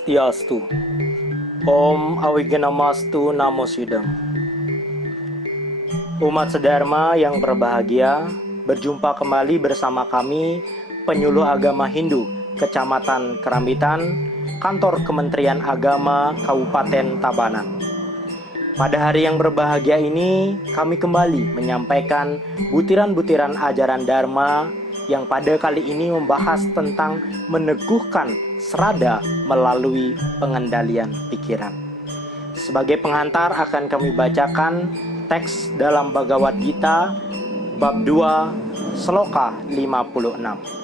Swastiastu. Om Awiganamastu Namo Sidam. Umat sedharma yang berbahagia, berjumpa kembali bersama kami, penyuluh agama Hindu, Kecamatan Kerambitan, Kantor Kementerian Agama Kabupaten Tabanan. Pada hari yang berbahagia ini, kami kembali menyampaikan butiran-butiran ajaran Dharma yang pada kali ini membahas tentang meneguhkan serada melalui pengendalian pikiran. Sebagai pengantar akan kami bacakan teks dalam Bhagavad Gita bab 2 Sloka 56.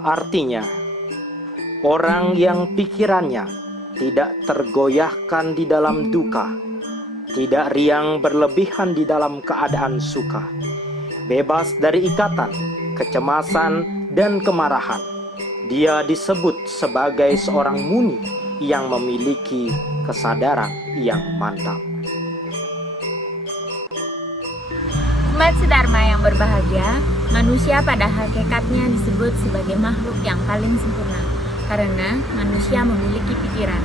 Artinya, orang yang pikirannya tidak tergoyahkan di dalam duka, tidak riang berlebihan di dalam keadaan suka, bebas dari ikatan, kecemasan, dan kemarahan, dia disebut sebagai seorang muni yang memiliki kesadaran yang mantap. Umat sedharma yang berbahagia, manusia pada hakikatnya disebut sebagai makhluk yang paling sempurna karena manusia memiliki pikiran.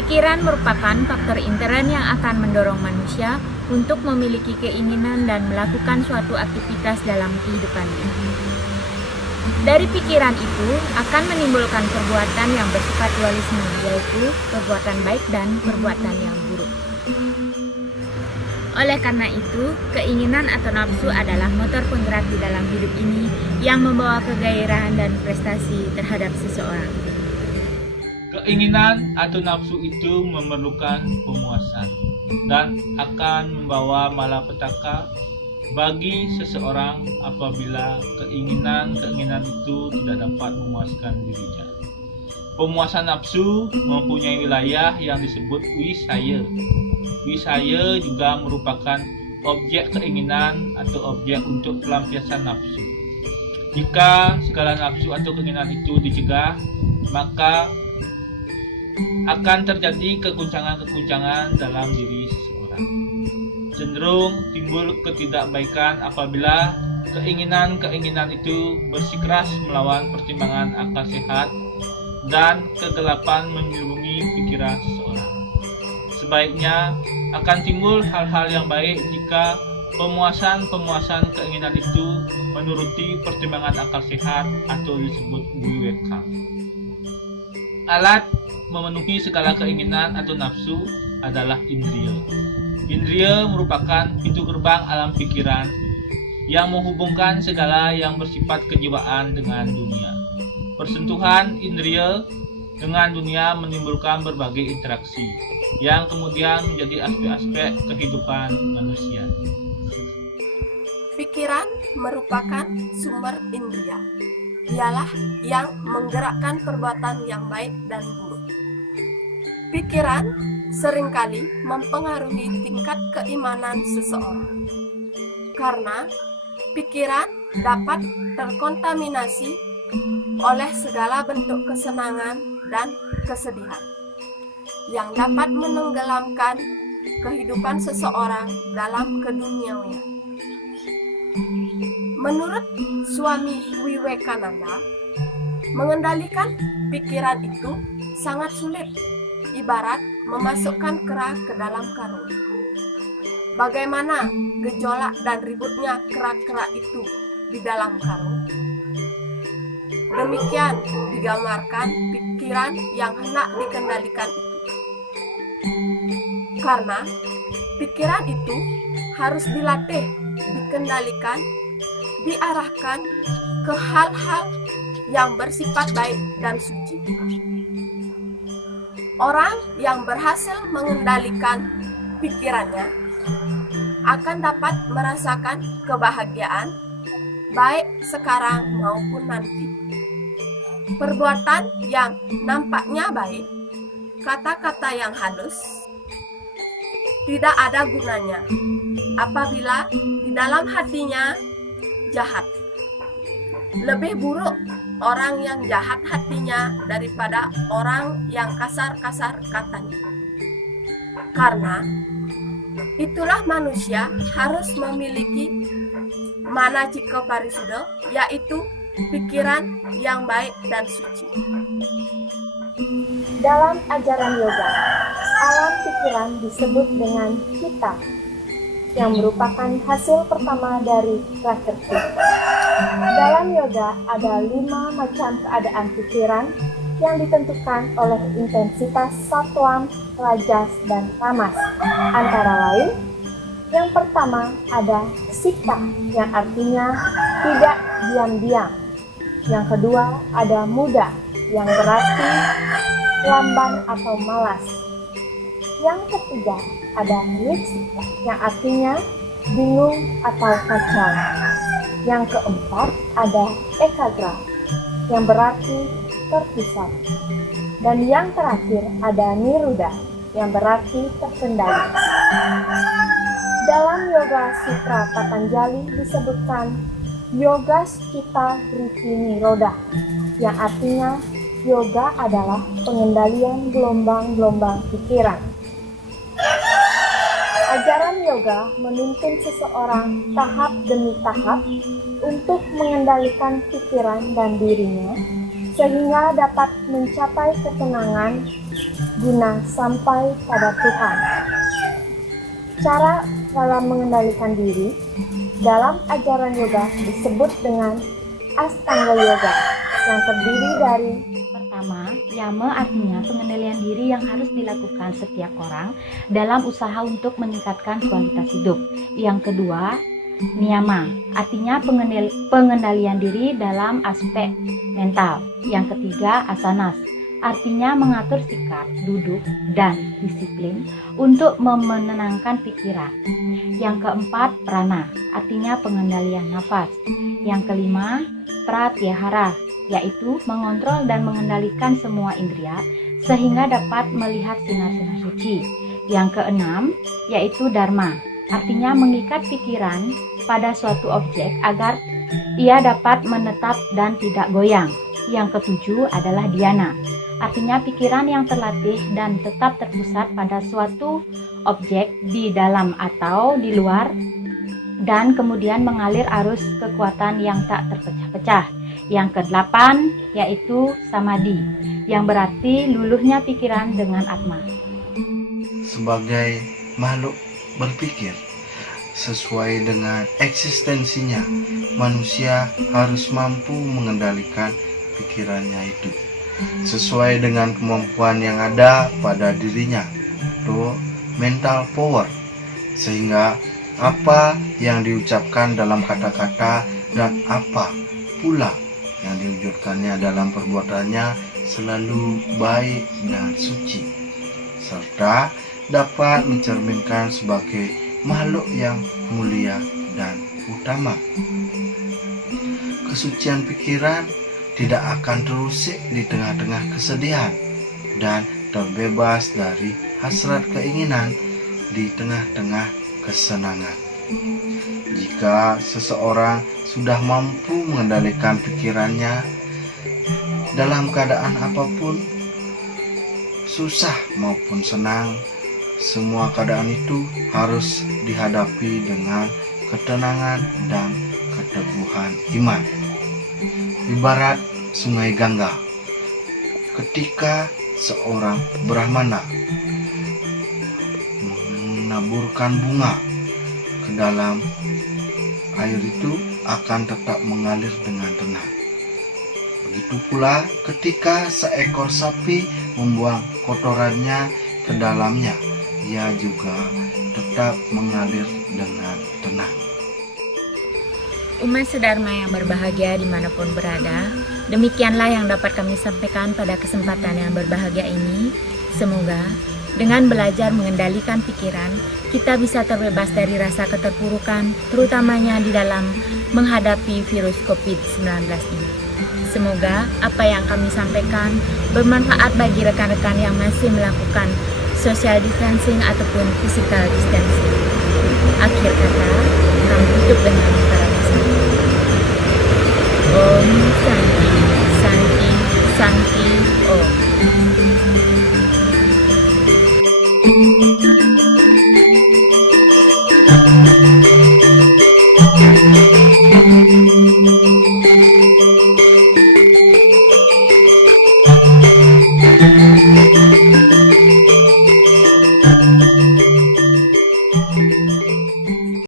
Pikiran merupakan faktor intern yang akan mendorong manusia untuk memiliki keinginan dan melakukan suatu aktivitas dalam kehidupannya. Dari pikiran itu akan menimbulkan perbuatan yang bersifat dualisme, yaitu perbuatan baik dan perbuatan yang buruk. Oleh karena itu, keinginan atau nafsu adalah motor penggerak di dalam hidup ini yang membawa kegairahan dan prestasi terhadap seseorang. Keinginan atau nafsu itu memerlukan pemuasan dan akan membawa malapetaka bagi seseorang apabila keinginan itu tidak dapat memuaskan dirinya. Pemuasan nafsu mempunyai wilayah yang disebut wisaya. Wisaya juga merupakan objek keinginan atau objek untuk pelampiasan nafsu. Jika segala nafsu atau keinginan itu dicegah, maka akan terjadi keguncangan-keguncangan dalam diri seseorang. Cenderung timbul ketidakbaikan apabila keinginan-keinginan itu bersikeras melawan pertimbangan akal sehat dan kegelapan menyelubungi pikiran seseorang. Sebaiknya akan timbul hal-hal yang baik jika pemuasan keinginan itu menuruti pertimbangan akal sehat atau disebut wiveka. alat memenuhi segala keinginan atau nafsu adalah indria. Indria merupakan pintu gerbang alam pikiran yang menghubungkan segala yang bersifat kejiwaan dengan dunia. Persentuhan indria dengan dunia menimbulkan berbagai interaksi yang kemudian menjadi aspek-aspek kehidupan manusia. Pikiran merupakan sumber indria. Ialah yang menggerakkan perbuatan yang baik dan buruk. Pikiran seringkali mempengaruhi tingkat keimanan seseorang. Karena pikiran dapat terkontaminasi oleh segala bentuk kesenangan dan kesedihan yang dapat menenggelamkan kehidupan seseorang dalam keduniawian. Menurut Swami Vivekananda, mengendalikan pikiran itu sangat sulit, ibarat memasukkan kera ke dalam karung. Bagaimana gejolak dan ributnya kera-kera itu di dalam karung? Demikian digambarkan pikiran yang hendak dikendalikan itu. Karena pikiran itu harus dilatih, dikendalikan, diarahkan ke hal-hal yang bersifat baik dan suci. Orang yang berhasil mengendalikan pikirannya akan dapat merasakan kebahagiaan baik sekarang maupun nanti. Perbuatan yang nampaknya baik, kata-kata yang halus, tidak ada gunanya apabila di dalam hatinya jahat. Lebih buruk orang yang jahat hatinya daripada orang yang kasar-kasar katanya. Karena itulah manusia harus memiliki manacika parisuddha, yaitu pikiran yang baik dan suci. Dalam ajaran yoga, alam pikiran disebut dengan citta, yang merupakan hasil pertama dari prakriti. Dalam yoga ada 5 macam keadaan pikiran yang ditentukan oleh intensitas satwam, rajas, dan tamas. Antara lain, yang pertama ada sikta, yang artinya tidak diam-diam. Yang kedua ada muda, yang berarti lamban atau malas. Yang ketiga ada wiksita, yang artinya bingung atau kacau. Yang keempat ada ekagra, yang berarti terpusat. Dan yang terakhir ada niruddha, yang berarti terkendali. Dalam Yoga Sutra Patanjali disebutkan Yoga Citta Vritti Nirodha, yang artinya yoga adalah pengendalian gelombang-gelombang pikiran. Ajaran yoga menuntun seseorang tahap demi tahap untuk mengendalikan pikiran dan dirinya, sehingga dapat mencapai ketenangan guna sampai pada Tuhan. Cara dalam mengendalikan diri dalam ajaran yoga disebut dengan Astanga Yoga, yang terdiri dari pertama, yama artinya pengendalian diri yang harus dilakukan setiap orang dalam usaha untuk meningkatkan kualitas hidup. Yang kedua, niyama artinya pengendalian diri dalam aspek mental. Yang ketiga, asanas artinya mengatur sikap, duduk, dan disiplin untuk menenangkan pikiran. Yang keempat, prana artinya pengendalian nafas. Yang kelima, pratyahara yaitu mengontrol dan mengendalikan semua indera sehingga dapat melihat sinar-sinar suci. Yang keenam, yaitu dharma artinya mengikat pikiran pada suatu objek agar ia dapat menetap dan tidak goyang. Yang ketujuh adalah dhyana artinya pikiran yang terlatih dan tetap terpusat pada suatu objek di dalam atau di luar dan kemudian mengalir arus kekuatan yang tak terpecah-pecah. Yang kedelapan yaitu samadhi, yang berarti luluhnya pikiran dengan atma. Sebagai makhluk berpikir sesuai dengan eksistensinya, manusia harus mampu mengendalikan pikirannya itu. sesuai dengan kemampuan yang ada pada dirinya atau mental power, sehingga apa yang diucapkan dalam kata-kata dan apa pula yang diwujudkannya dalam perbuatannya selalu baik dan suci, serta dapat mencerminkan sebagai makhluk yang mulia dan utama. Kesucian pikiran tidak akan terusik di tengah-tengah kesedihan dan terbebas dari hasrat keinginan di tengah-tengah kesenangan. Jika seseorang sudah mampu mengendalikan pikirannya dalam keadaan apapun, susah maupun senang, semua keadaan itu harus dihadapi dengan ketenangan dan keteguhan iman. Ibarat sungai Gangga, ketika seorang Brahmana menaburkan bunga ke dalam air, itu akan tetap mengalir dengan tenang. Begitu pula ketika seekor sapi membuang kotorannya ke dalamnya, ia juga tetap mengalir dengan tenang. Umat sedharma yang berbahagia dimanapun berada, demikianlah yang dapat kami sampaikan pada kesempatan yang berbahagia ini. Semoga dengan belajar mengendalikan pikiran, kita bisa terbebas dari rasa keterpurukan, terutamanya di dalam menghadapi virus COVID-19 ini. Semoga apa yang kami sampaikan bermanfaat bagi rekan-rekan yang masih melakukan social distancing ataupun physical distancing. Akhir kata, kami tutup dengan para Om Santi.